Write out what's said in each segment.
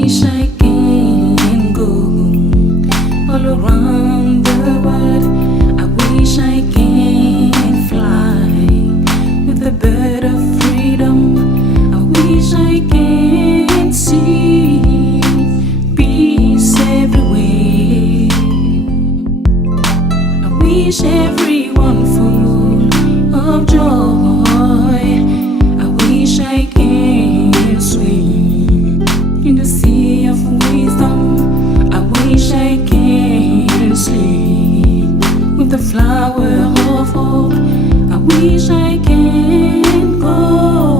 wish I can go all around the world. I wish I can fly with the bird of freedom. I wish I can see peace everywhere. I wish everyone full of joy. I wish I can swim in the sea of wisdom. I wish I can sleep with the flower of hope. I wish I can go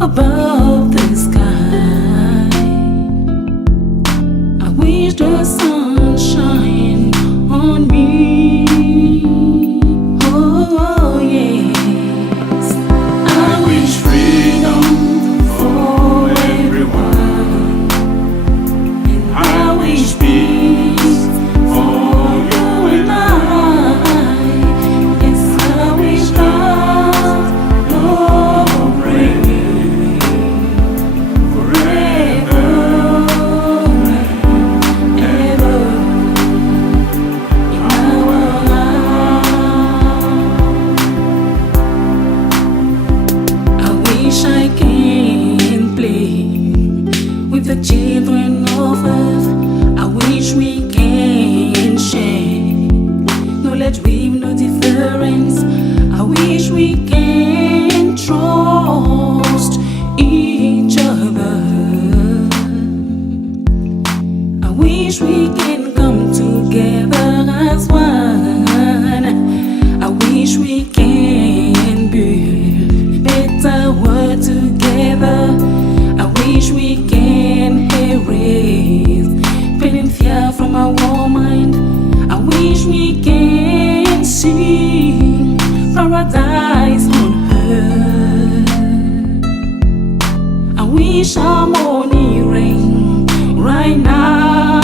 above the sky. I wish the sun shine on me. Oh yes, I wish freedom for everyone, and I wish peace for you and I. Yes, I wish love, love reign forever and ever in our life. I wish I can play with the children of earth. I wish we can share knowledge with no difference. I wish we can trust each other. I wish we can come together as one. I wish we can build better world together. I wish we can erase pain and fear from our mind. I wish we can see paradise on earth. I wish harmony reign right now.